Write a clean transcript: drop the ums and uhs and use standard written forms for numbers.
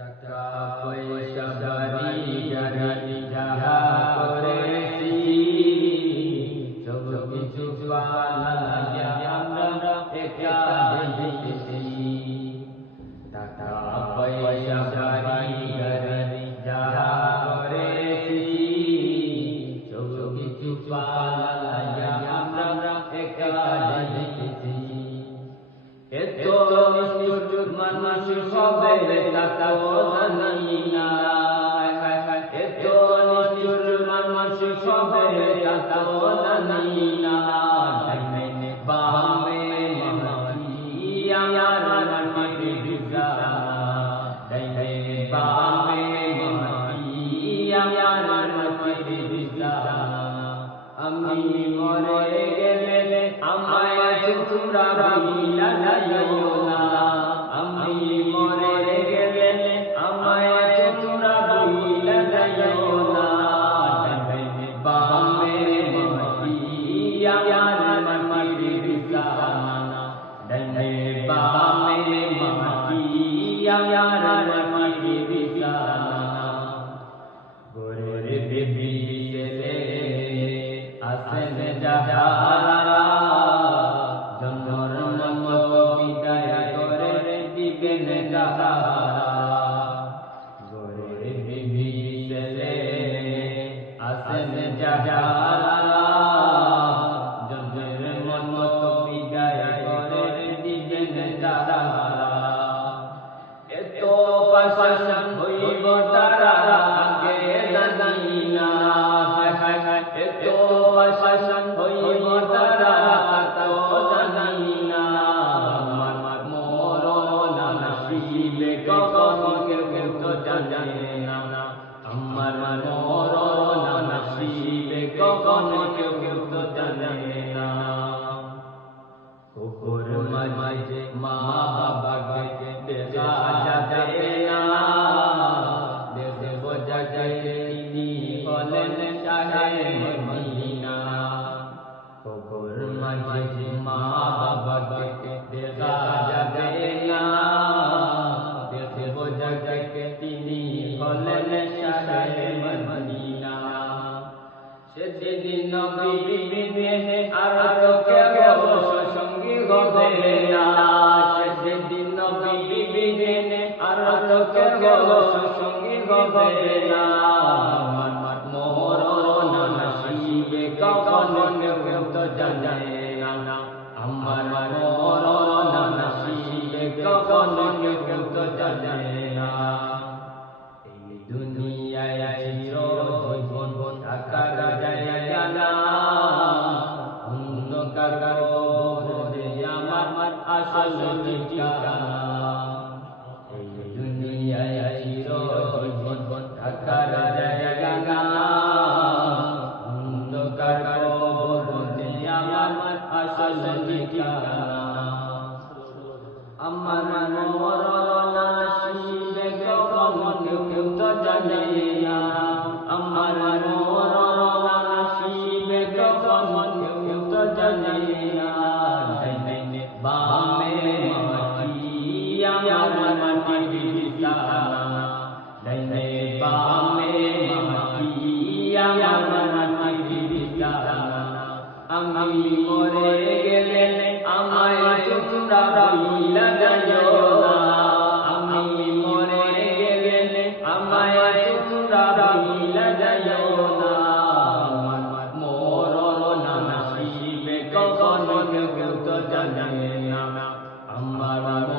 টাকা পয়সা বাড়ি গাড়ি যাহা করেছি সব কিছু পালাইয়া আমরা একা যেতেছি। টাকা পয়সা বাড়ি গাড়ি যাহা করেছি সব কিছু পালাইয়া আমরা একা যেতেছি। এত নিষ্ঠুর মানুষ হবে তাও জানি না, এত নিষ্ঠুর মানুষ হবে তাও জানি না। ডাইনে বামে মাটি আমার মাটির বিছানা, ডাইনে বামে মাটি আমার মাটির বিছানা। আমি মরে গেলে আমায় তোমরা ভুলিয়া যাইও না, আমি মরে গেলে আমায় তোমরা ভুলিয়া যাইও না। ডাইনে বামে মাটি আমার মাটির বিছানা, ডাইনে বামে মাটি আমার মাটির বিছানা। গোরে বেবি ছেলে আসেন যাহারা জন্মর মতো বিদায় করে দিবেন যাহারা। গোরে বেবি ছেলে আসেন যাহারা জন্মের মতো বিদায় করে দিবেন যাহারা। এত পাশান হইব তারা আগে জানি না, এত পাশান হইব তারা তাও জানি না। আমার মরণ আসিবে কখন কেউ তো জানে না, আমার মরণ আসিবে কখন কেউ তো জানে না। কুকুর মাঝে মা বাবাকে দেখা যাবে না, দেশে বোঝা যায় তিনি হলেন শাহে মদিনা। কুকুর মাঝে মা বাবাকে দেখা যাবে না, দেশে বোঝা যায় তিনি হলেন শাহে মদিনা। সেদিন নবী বিনে আর তো কেউ সঙ্গী হবে না, সেদিন নবী বিনে আর তো কেউ সঙ্গী হবে না। আমার মরণ আসিবে কখন কেউ তো জানে না, আমার মরণ আসিবে কখন কেউ তো জানে না। এই দুনিয়ায় চিরজীবন থাকার জায়গা না, অন্ধকার কবরে আমার আসল ঠিকানা। এই দুনিয়ায় চিরজীবন থাকার জায়গা না, অন্ধকার কবরে আমার আসল ঠিকানা। আমার মরণ আসিবে কখন কেউ তো জানে না, আমার মরণ আসিবে কখন কেউ তো জানে না। ডাইনে বামে মাটি আমার মাটির বিছানা, ডাইনে বামে মাটি আমার মাটির বিছানা। আমি মরে গেলে আমায় তোমরা ভুলিয়া যাইও না, আমি মরে গেলে আমায় তোমরা ভুলিয়া যাইও না। আমার মরণ আসিবে কখন কেউ তো জানে না, আমার